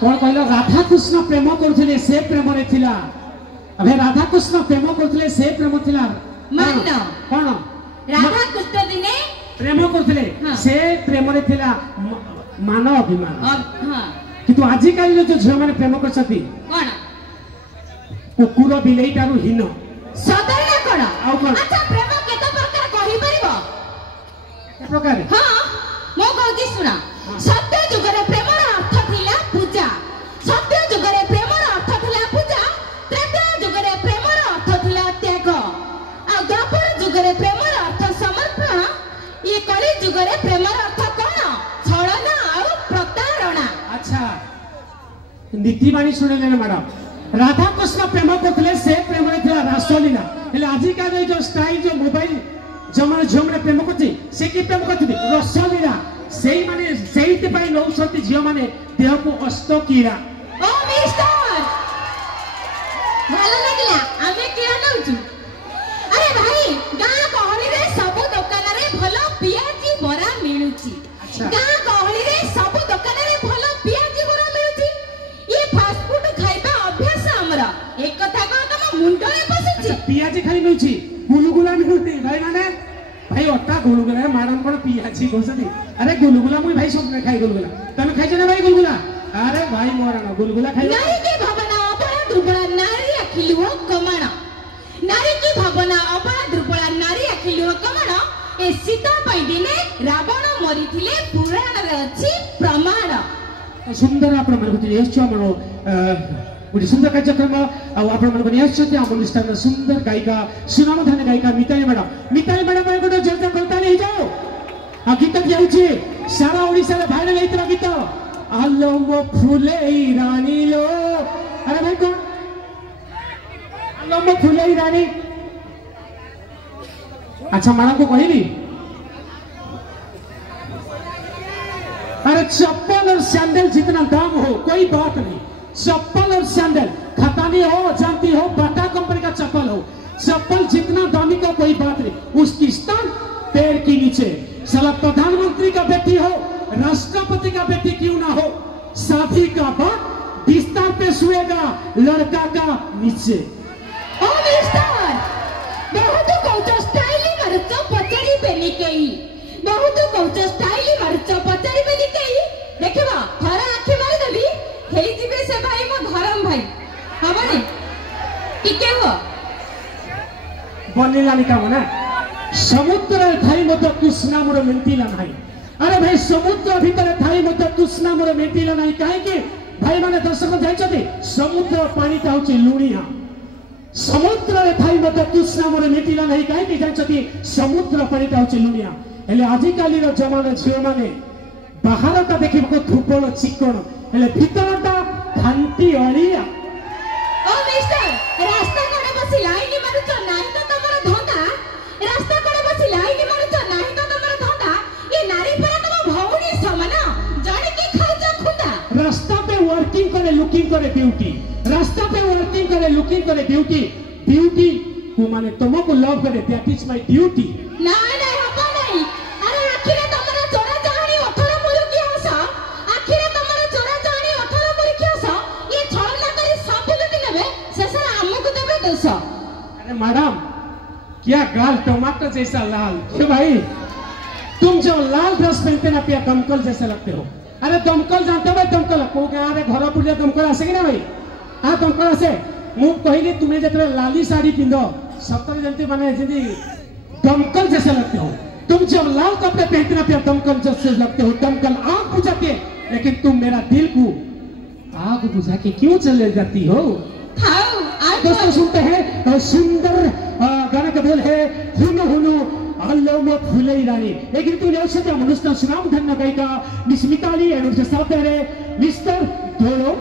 कौन कहलो राधा कृष्ण प्रेम करथिले से प्रेम रे थिला अबे राधा कृष्ण प्रेम करथिले से प्रेम थिला मान कौन राधा कृष्ण दिने प्रेम करथिले से प्रेम रे थिला मान अभिमान हां किंतु आजि काली जो झियो माने प्रेम करछथि कोन कुकुर बिलेई तारु हीन सदर ना कोन आउ कोन अच्छा प्रेम केते प्रकार कहि परिबो के प्रकार हां मो कहछि सुना सत्य जुगरे प्रेमर अर्थ थिला पूजा सत्य जुगरे प्रेमर अर्थ थिला पूजा त्रेता जुगरे प्रेमर अर्थ थिला त्याग आ द्वापर जुगरे प्रेमर अर्थ समर्पण ये कली जुगरे प्रेमर अर्थ कोन छळना आ प्रतारणा अच्छा नीति बाणी सुनेले ना मैडम राधा कृष्ण प्रेम करथिले से प्रेम रे थिला रासलीला हेले आजि का जो स्टाइल जो मोबाइल जमाने झियो माने प्रेम करथि से की प्रेम करथि रसलीला सेई माने सेईते पाई नौसती झियो माने देह को अस्त कीड़ा ओ मिस्टर भलो लागला आमे किया नउचु अरे भाई गां गहली रे सब दुकान रे भलो पियाजी बरा मिलुची गां गहली रे सब दुकान रे भलो पियाजी बरा मिलुची ये फास्ट फूड खाइबा अभ्यास हमरा एक कथा को तम मुंडो रे पसुची पियाजी खाली मिलुची गुलगुला मिलुती भाई माने भाई अट्टा गुलगुला मैडम कोन पियाजी कहसती अरे गुलगुला मुई भाई सब खाई गुलगुला तमे खाइछ ना भाई गुलगुला अरे भाई मोरा ना गुलगुला खाइ नारी की भावना अपरा दुर्बला नारी अखिलुह कमाण नारी की भावना अपरा दुर्बला नारी अखिलुह कमाण ए सीता पई दिने रावण मरिथिले पुराण रे अछि प्रमाण सुंदर आपण मन को यश्च हमरो गुडी सुंदर कार्यक्रम आपण मन को यश्च हम अनुष्ठान सुंदर गायिका सुनामधन्य गायिका मिताली मैडम को जोरदार करता नहीं जाओ आ गीत जाउची सारा ओडिसा रे भाइरल हेतरा गीत आलो मो फुले रानी लो अरे भाई कौन आलो मो फुले रानी अच्छा मैडम को कहली अरे चप्पल और सैंडल जितना दाम हो कोई बात नहीं चप्पल और सैंडल खतानी हो जानती हो बाटा कंपनी का चप्पल हो चप्पल जितना दामी का कोई बात नहीं उसकी स्थान पैर के नीचे साला प्रधानमंत्री का बेटी हो राष्ट्रपति का बेटी क्यों ना हो शादी का बाद बिस्तर पे सोएगा लड़का का नीचे ओ मिस्टर बहुत कौच स्टाइली मरच पचड़ी बेनी केई बहुत कौच स्टाइली मरच पचड़ी बेनी केई देखबा थरा आखि मारि देबी हेई जिबे से भाई मो धरम भाई हबनी टिके हो बनेलानी काम ना समुद्र थाई मत तृष्णा मोर मेंटिला नाही अरे भाई समुद्र भीतर थाई मत तृष्णा मोर मेंटिला नाही काहे कि भाई माने दर्शक जाइछथि समुद्र पानी ता होछि लुणिया समुद्र रे थाई मत तृष्णा मोर मेंटिला नाही काहे कि जाइछथि समुद्र पानी ता होछि लुणिया हेले आजि काली रो जमाना झियो माने बाहर ता देखिबको धुपल चिकन हेले भीतर ता घंटी अलिया ओ मिस्टर रास्ता कोडे बसी लाइन मारुछ नाही तो तमरा धंदा रास्ता कोडे बसी लाइन मारुछ नाही तो तमरा धंदा ये नारी पर तम भौनी समान जाने की खाउछ खुदा रास्ता पे वर्किंग करे लुकिंग करे ब्यूटी रास्ता पे वर्किंग करे लुकिंग करे ब्यूटी ब्यूटी को माने तुमको लव करे दैट इज माय ड्यूटी नहीं नहीं हबा नहीं अरे आखिरे तमरा चोरा चाहणी 18 मुरु की हस आखिरे तमरा चोरा चाहणी 18 मुरु की हस ये छलना करी सब लुटी नेबे शेषर हमकु देबे दोष अरे मैडम क्या गाल टमाटर जैसा लाल क्यों भाई तुम जो लाल ड्रेस पहनते ना पिया दमकल जैसे लगते हो अरे दमकल जानते हो भाई दमकल को गाँव रे घर पूजा दमकल आसे कि ना भाई हाँ दमकल आसे मु कहली तुम्हें जब लाली साड़ी पिंधो सतर जंती माने जदी दमकल जैसे लगते हो तुम जब लाल कपड़े पहनते ना पिया दमकल जैसे लगते हो दमकल आग बुझाती है लेकिन तुम मेरा दिल को आग बुझा के क्यों चले जाती हो दोस्तों सुनते हैं सुंदर गाना का बोल है हुनु हुनु अल्लो मो फुले रानी लेकिन तू औषधि अनुष्ठान सुनाम धन्य गायिका मिस मिताली एंड उनके साथ रहे मिस्टर धोलो